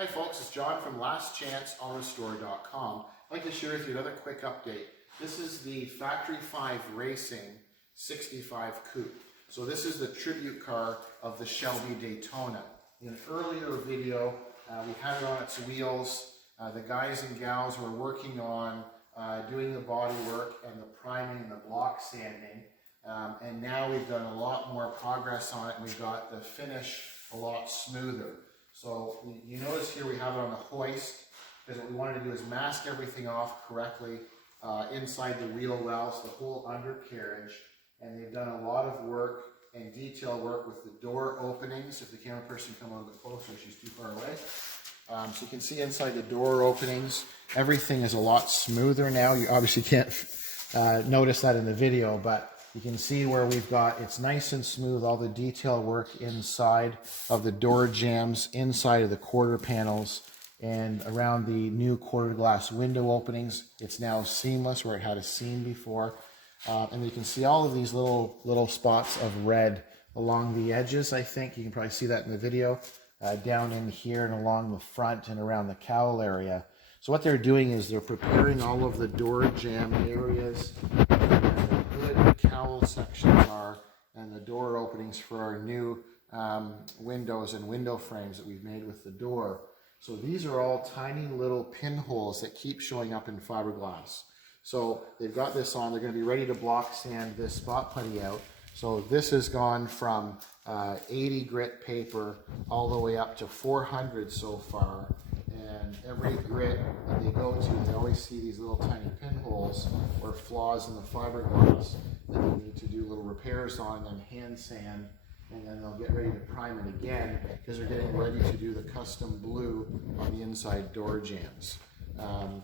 Hi folks, it's John from lastchanceautorestore.com. I'd like to share with you another quick update. This is the Factory 5 Racing 65 Coupe. So this is the tribute car of the Shelby Daytona. In an earlier video, we had it on its wheels. The guys and gals were working on doing the body work and the priming and the block sanding. And now we've done a lot more progress on it, and we've got the finish a lot smoother. So you notice here we have it on the hoist, because what we wanted to do is mask everything off correctly inside the wheel wells, the whole undercarriage. And they've done a lot of work and detail work with the door openings. If the camera person come a little bit closer, she's too far away. So you can see inside the door openings, everything is a lot smoother now. You obviously can't notice that in the video, but you can see where we've got, it's nice and smooth, all the detail work inside of the door jambs, inside of the quarter panels, and around the new quarter glass window openings. It's now seamless where it had a seam before. And you can see all of these little spots of red along the edges, I think. You can probably see that in the video. Down in here and along the front and around the cowl area. So what they're doing is they're preparing all of the door jamb areas, and the hood and cowl sections are, and the door openings for our new windows and window frames that we've made with the door. So these are all tiny little pinholes that keep showing up in fiberglass. So they've got this on, they're going to be ready to block sand this spot putty out. So this has gone from 80 grit paper all the way up to 400 so far. And every grit that they go to, they always see these little tiny pinholes or flaws in the fiberglass that they need to do little repairs on, and then hand sand, and then they'll get ready to prime it again because they're getting ready to do the custom blue on the inside door jambs.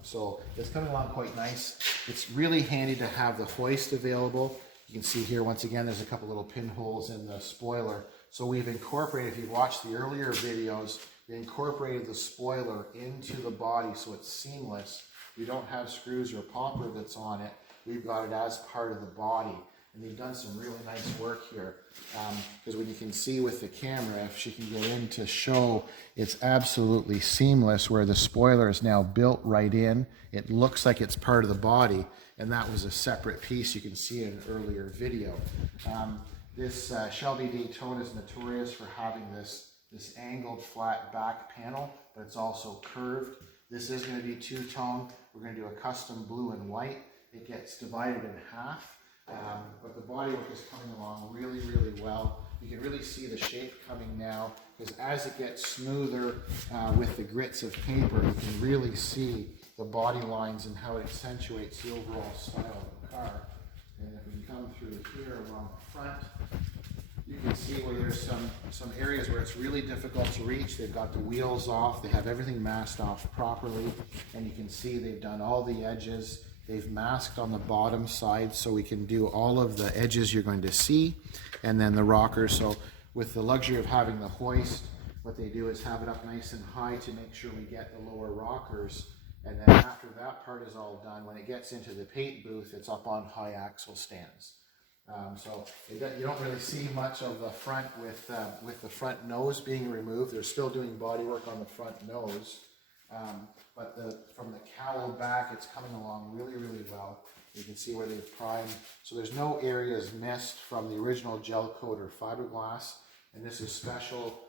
So it's coming along quite nice. It's really handy to have the hoist available. You can see here, once again, there's a couple little pinholes in the spoiler. So we've incorporated, if you watched the earlier videos, we incorporated the spoiler into the body so it's seamless. We don't have screws or popper that's on it. We've got it as part of the body. And they've done some really nice work here. Because when you can see with the camera, if she can get in to show, it's absolutely seamless where the spoiler is now built right in. It looks like it's part of the body, and that was a separate piece. You can see in an earlier video. This Shelby Daytona is notorious for having this angled flat back panel, but it's also curved. This is going to be two-tone. We're going to do a custom blue and white. It gets divided in half. But the bodywork is coming along really, really well. You can really see the shape coming now, because as it gets smoother with the grits of paper, you can really see the body lines and how it accentuates the overall style of the car. And if we come through here along the front, you can see where there's some areas where it's really difficult to reach. They've got the wheels off, they have everything masked off properly, and you can see they've done all the edges. They've masked on the bottom side so we can do all of the edges you're going to see, and then the rockers. So with the luxury of having the hoist, what they do is have it up nice and high to make sure we get the lower rockers. And then after that part is all done, when it gets into the paint booth, it's up on high axle stands. So you don't really see much of the front with the front nose being removed. They're still doing body work on the front nose. But from the cowl back, it's coming along really, really well. You can see where they've primed. So there's no areas missed from the original gel coat or fiberglass. And this is special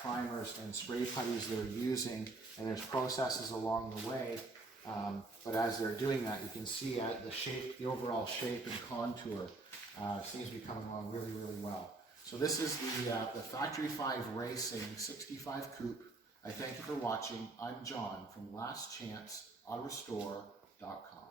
primers and spray putties they're using. And there's processes along the way. But as they're doing that, you can see the shape, the overall shape and contour seems to be coming along really, really well. So this is the Factory 5 Racing 65 Coupe. I thank you for watching. I'm John from lastchanceautorestore.com.